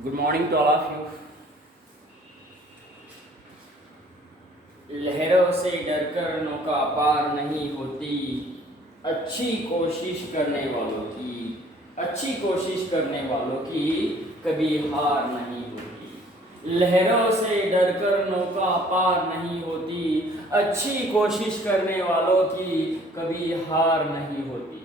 Good morning to all of you. लहरों से डरकर नौका पार नहीं होती, अच्छी कोशिश करने वालों की कभी हार नहीं होती। लहरों से डरकर नौका पार नहीं होती, अच्छी कोशिश करने वालों की कभी हार नहीं होती।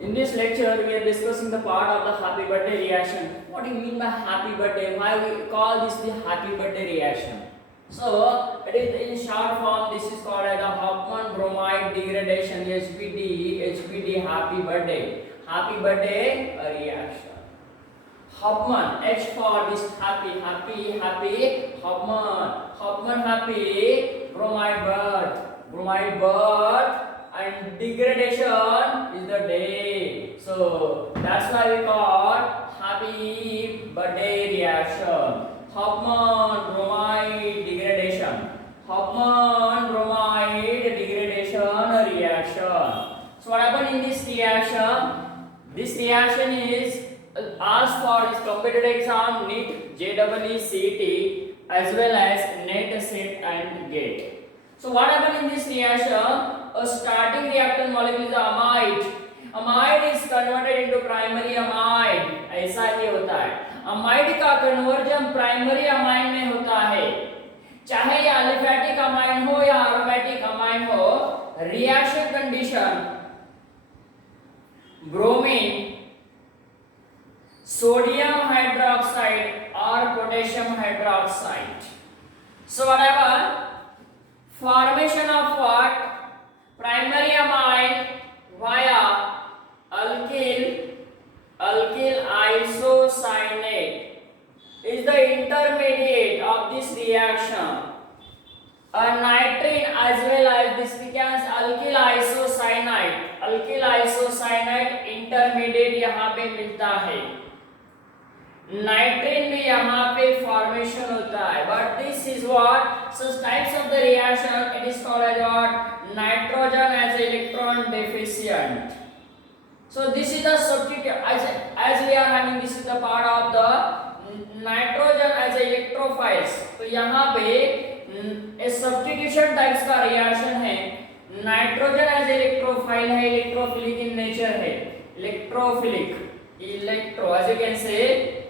In this lecture, we are discussing the part of the happy birthday reaction. What do you mean by happy birthday? Why we call this the happy birthday reaction? So, it is in short form. This is called as the Huffman bromide degradation. HBD, happy birthday reaction. Huffman, H for this happy, Huffman happy, bromide bird. And degradation is the day, so that's why we call happy birthday reaction. Huffman bromide degradation reaction. So what happened in this reaction? This reaction is asked for this competitive exam, NEET, JEE, CET, as well as NET, SET and GATE. So what happened in this reaction? A starting reactant molecule is amide. Amide is converted into primary amide. ऐसा ही होता है. Amide का conversion primary amine में होता है. चाहे ये अलिफैटिक amine हो या एरोमेटिक अमाइन हो, reaction condition bromine, sodium hydroxide और potassium hydroxide. So whatever formation of what? Primary amine via alkyl isocyanate is the intermediate of this reaction. A nitrine as well as this becomes alkyl isocyanate intermediate यहाँ पे मिलता है. नाइट्रीन भी यहाँ पे formation होता है. But this is what such types of the reaction, it is called as what? Nitrogen as electron deficient. So this is the substitute as we are having, this is the part of the nitrogen as electrophiles. तो यहाँ पे substitution types का reaction है. Nitrogen as electrophile है, electrophilic in nature है. Electro as you can say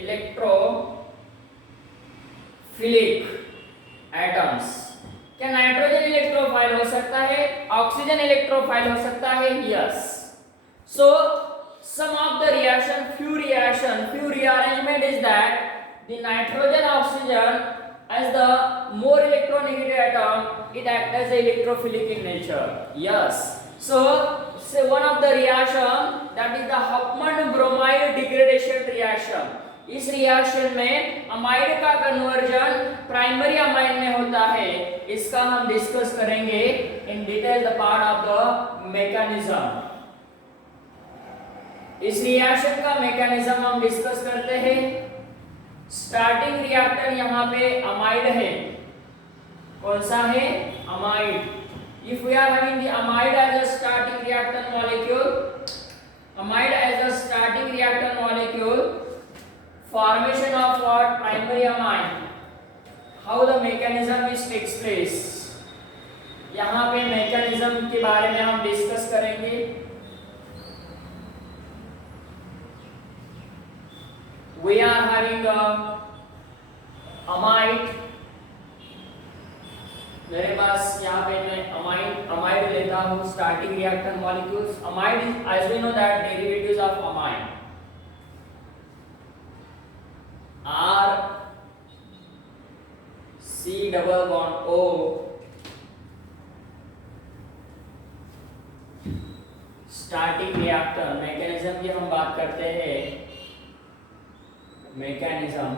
electrophilic atoms. क्या nitrogen electrophile हो सकता है? ऑक्सीजन इलेक्ट्रोफाइल हो सकता है? Yes. So some of the reaction, few rearrangement is that the nitrogen oxygen as the more electronegative atom, it acts as electrophilic in nature. Yes. So one of the reaction, that is the Huffman bromide degradation reaction. इस reaction में amide का conversion primary amide में होता है. इसका हम discuss करेंगे in detail the part of the mechanism. इस रिएक्शन का मैकेनिज्म हम डिस्कस करते हैं. स्टार्टिंग रिएक्टर यहाँ पे अमाइड है. कौन सा है? Amide. If we are having the amide as a starting reactant molecule, formation of what? Primary amine. How the mechanism is takes place? यहाँ पे mechanism के बारे में हम डिस्कस करेंगे. We are having a amide. मेरे पास यहाँ पे मैं अमाइड लेता हूँ. Starting reactant molecules. Amide is, as we know that, derivatives of amine R C double bond O. Starting reactor mechanism की हम बात करते हैं. Mechanism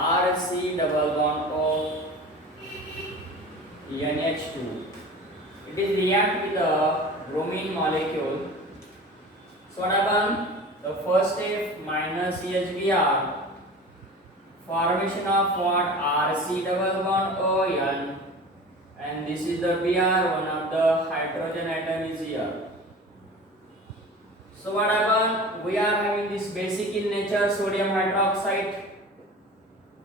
RC double bond O NH2. It is react with the bromine molecule. So what happen? The first step minus CH3R, formation of what? RC double bond ON, and this is the Br, one of the hydrogen atom is here. So what happened? We are having this basic in nature, sodium hydroxide.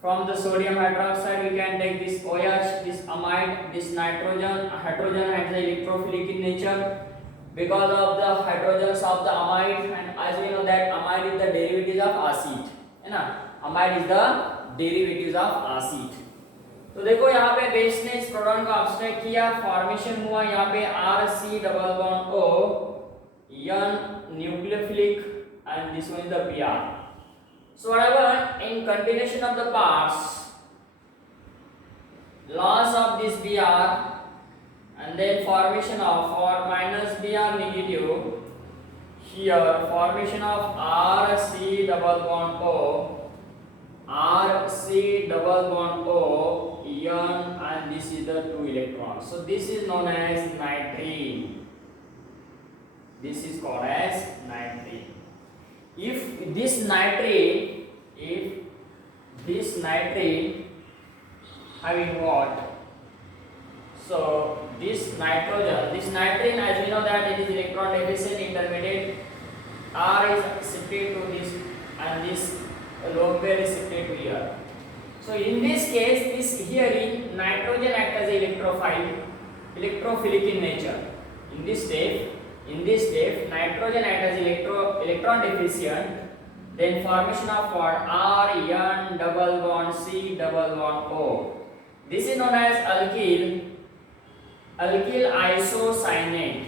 From the sodium hydroxide we can take this OH, this amide, this nitrogen. Hydrogen has the electrophilic in nature because of the hydrogens of the amide, and as we know that amide is the derivatives of acid, है ना? Amide is the derivatives of acid. तो देखो यहाँ पे base ने इस proton को obstruct किया, फॉर्मेशन हुआ यहाँ पे RC double bond O, N nucleophilic, and this one is the Br. So whatever in continuation of the parts, loss of this Br and then formation of for minus Br negative, here formation of RC double bond O, RC double bond O, N, and this is the 2 electrons. So this is known as nitrene. This is called as nitrene. If this nitrene having what? So this nitrogen, this nitrene, as we know that it is electron deficient intermediate, R is shifted to this and this lone pair is shifted to here. So in this case, this herein nitrogen act as a electrophilic in nature. In this step, nitrogen act as electron deficient. Then formation of what? R, N, double bond C, double bond O. This is known as alkyl isocyanate.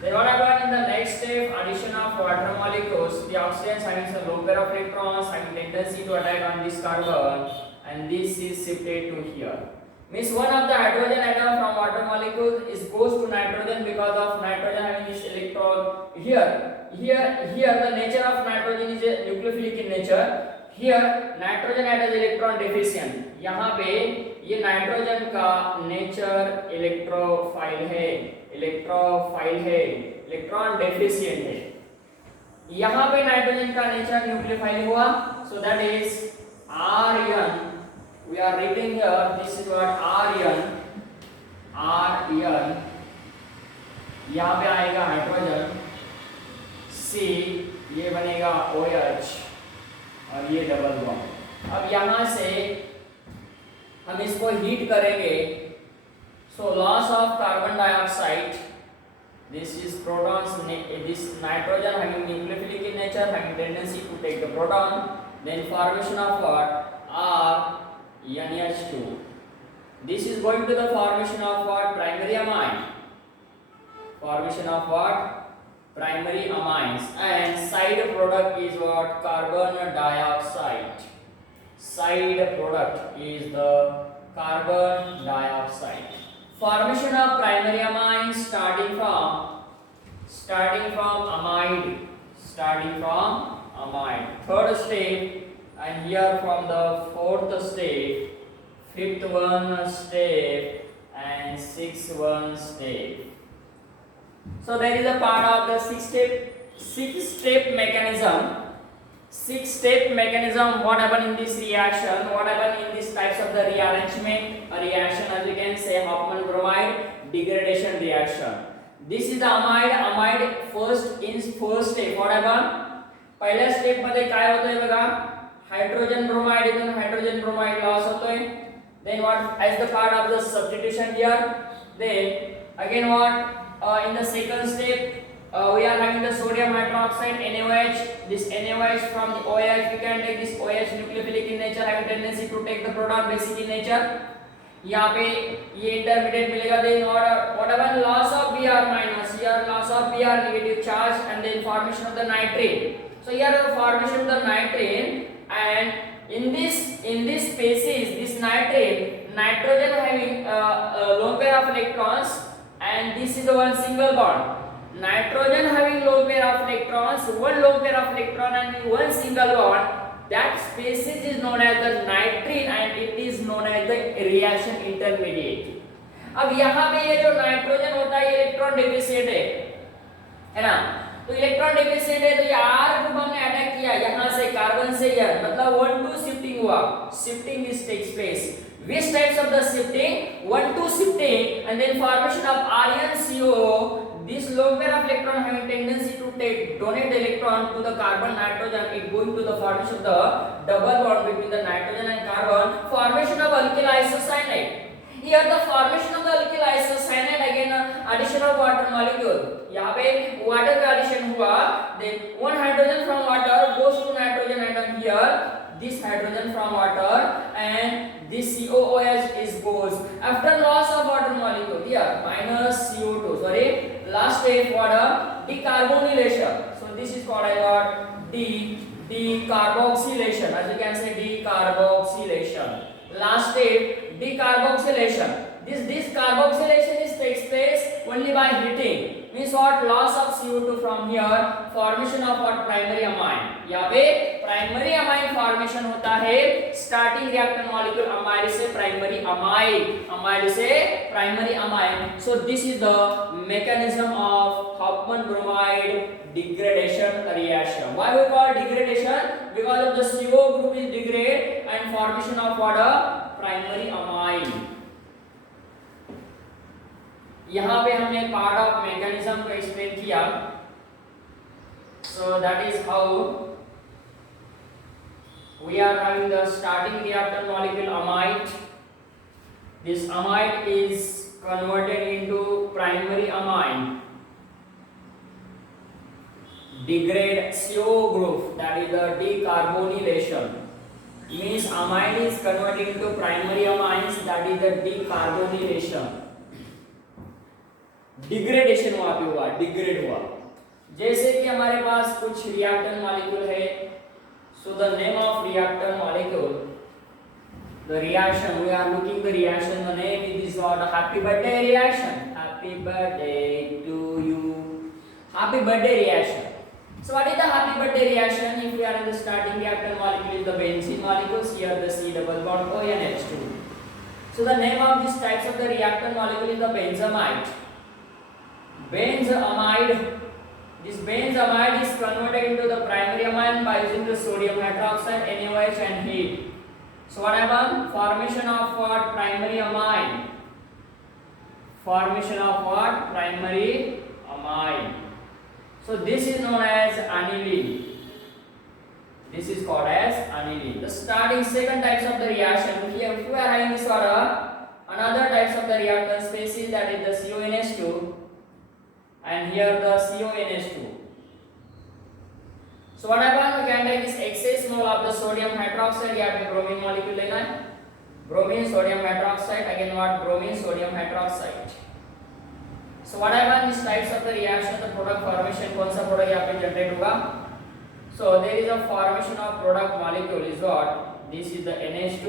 Then what happened in the next step? Addition of water molecules. The oxygens having some low pair of electrons having tendency to attack on this carbon, and this is shifted to here. Means one of the hydrogen atom from water molecule is goes to nitrogen because of nitrogen having this electron. Here the nature of nitrogen is a nucleophilic in nature. Here nitrogen as electron deficient. यहाँ पे ये nitrogen का nature electrophile है, electron deficient है. यहाँ पे nitrogen का nature nucleophile हुआ. So that is Rn. We are writing here, this is what Rn. यहाँ पे आएगा हाइड्रोजन, C ये बनेगा OH और ये डबल बॉन्ड. अब यहाँ से हम इसको हीट करेंगे. So loss of carbon dioxide. This is protons. This nitrogen having nucleophilic in nature, having tendency to take the proton. Then formation of what? R NH2. This is going to the formation of what? Primary amine. Formation of what? Primary amines. And side product is what? Carbon dioxide. Side product is the carbon dioxide. Formation of primary amines starting from amide. Third step, and here from the fourth step, fifth one step, and sixth one step. So there is a part of the six-step mechanism. Six-step mechanism. What happened in this reaction? What happened in these types of the rearrangement? A reaction, as you can say, Hofmann bromide degradation reaction. This is the amide. Amide first step. What happened? पहिल्या step मध्ये काय होतंय बघा, hydrogen bromide इथून hydrogen bromide loss होतोय. Then what as the part of the substitution here? Then again what? In the second step, we are having the sodium hydroxide NaOH. This NaOH from the OH, we can take this OH nucleophilic in nature, having tendency to take the proton basic in nature. यहाँ पे ये intermediate मिलेगा. Then whatever loss of Br minus, here loss of Br negative charge, and then formation of the nitrate. So here the formation of the nitrate, and in this species, this nitrate, nitrogen having lone pair of electrons, and this is the one single bond. Nitrogen having lone pair of electrons, one lone pair of electron and one single bond. That species is known as the nitrene, and it is known as the reaction intermediate. अब यहाँ पे ये जो nitrogen होता है ये electron deficient है ना. तो इलेक्ट्रॉन डेफिशिएंट है, तो ये R ग्रुप हमने अटैक किया यहाँ से कार्बन से यार, मतलब 1-2 शिफ्टिंग हुआ. Shifting this takes place. Which types of the shifting? 1-2 shifting, and then formation of RnCO. lone pair of electron having tendency to donate the electron to the carbon nitrogen, it going to the formation of the double bond between the nitrogen and carbon, formation of alkyl isocyanate. Here the formation of the alkyl isocyanate, again addition of water molecule. यहाँ पे water का addition हुआ, then one hydrogen from water goes to nitrogen atom here, this hydrogen from water and this COOH is goes after loss of water molecule here minus CO2, sorry, last step water decarbonylation. So this is called as what? Decarboxylation, as you can say decarboxylation. Last step decarboxylation. This carboxylation is takes place only by heating. Means what? Loss of CO2 from here, formation of what? Primary amine. यहाँ पे primary amine formation होता है starting reactant molecule amide से primary amide, amide से primary amine. So this is the mechanism of Hofmann bromide degradation reaction. Why we call degradation? Because of the CO group is degrade and formation of what? Primary amine. यहाँ पे हमने part of mechanism को explain किया. So that is how we are having the starting reactant molecule amide. This amide is converted into primary amine, degrade CO group, that is the decarbonylation. Means amide is converted into primary amines, that is the decarbonylation. Degradation वहां पे हुआ, degrade हुआ. जैसे कि हमारे पास कुछ reactant molecule है. So the name of reactant molecule, the reaction we are looking the reaction, the name is what? Happy birthday reaction. Happy birthday to you. Happy birthday reaction. So what is the happy birthday reaction? If we are in the starting reactant molecule is the benzene molecules, here the C double bond O and H2. So the name of these types of the reactant molecule is the benzamide. Benzamide. This benzamide is converted into the primary amine by using the sodium hydroxide, NaOH and heat. So what happens? Formation of what? Primary amine. Formation of what? Primary amine. So this is known as aniline. This is called as aniline. The starting second types of the reaction. Here if we are having this order, another types of the reactant species, that is the CONH2. And here the CONH2. So what happens? We can take this excess mole of the sodium hydroxide. यहाँ पे bromine molecule लेना है. Bromine sodium hydroxide. Again what? Bromine sodium hydroxide. So what happens? These types of the reaction, the product formation, कौन सा product यहाँ पे generate होगा? So there is a formation of product molecule is what? This is the NH2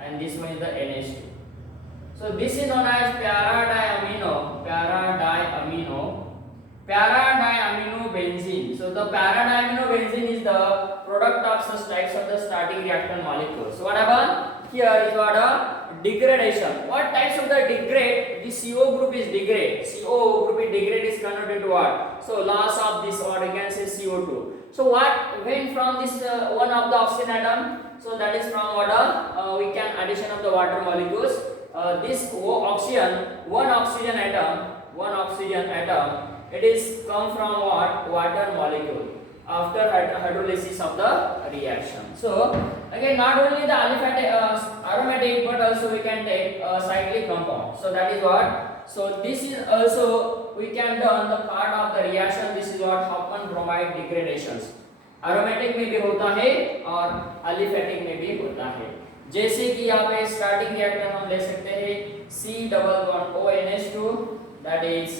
and this one is the NH2. So this is known as para-diamino benzene. So the para-diamino benzene is the product of such types of the starting reactant molecules. So what happens? Here is what? A degradation. What types of the degrade? The CO group is degrade. CO group is degrade is converted to what? So loss of this, or you can say CO2. So what went from this one of the oxygen atom? So that is from what? We can addition of the water molecules. This oxygen, one oxygen atom, it is come from what? Water molecule after hydrolysis of the reaction. So again, not only the aliphatic aromatic, but also we can take cyclic compound. So that is what? So this is also we can done the part of the reaction. This is what Hofmann bromide degradations. Aromatic में भी होता है और aliphatic में भी होता है. जैसे कि यहाँ पे स्टार्टिंग रिएक्टर हम ले सकते हैं C double bond ONH2, that is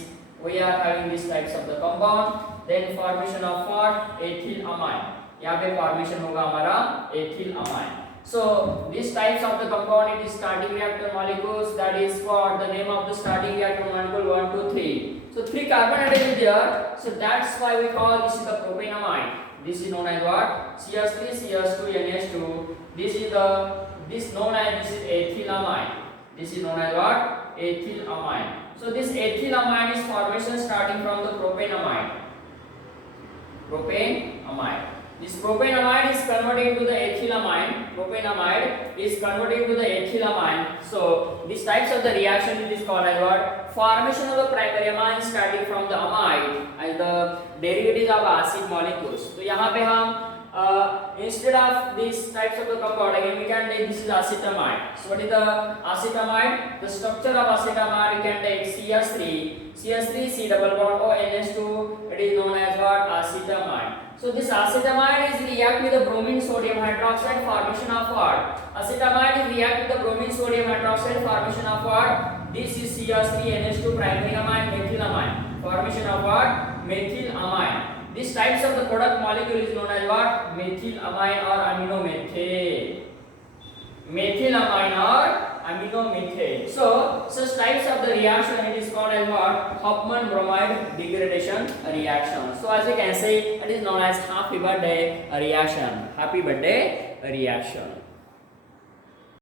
we are having these types of the compound. Then formation of what? Ethyl amine. यहाँ पे formation होगा हमारा ethyl amine. So these types of the compound, it is starting reactor molecules. That is what the name of the starting reactor molecule 1, 2, 3. So 3 carbon atom is there. So that's why we call this is the propanamide. This is known as what? CH3, CH2, NH2. This is known as this is ethyl amine. This is known as what? Ethyl amine. So this ethyl amine is formation starting from the propanamide. Propanamide. This propanamide is converted into the ethylamine. Propanamide is converted into the ethylamine. So these types of the reaction it is called as what? Formation of the primary amine starting from the amide and the derivatives of acid molecules. तो यहाँ पे हम instead of these types of the compound again we can take this is acetamide. So what is the acetamide? The structure of acetamide we can take CH3 C double bond ONH2. It is known as what? Acetamide. So this acetamide is react with the bromine sodium hydroxide formation of what? Acetamide is react with the bromine sodium hydroxide formation of what? This is CH3NH2 primary amine methylamine. Formation of what? Methylamine. This types of the product molecule is known as what? Methylamine or aminomethane. Methylamine or aminomethane. So such types of the reaction it is called as what? Hofmann bromide degradation reaction. So as you can say it is known as happy birthday reaction. Happy birthday reaction.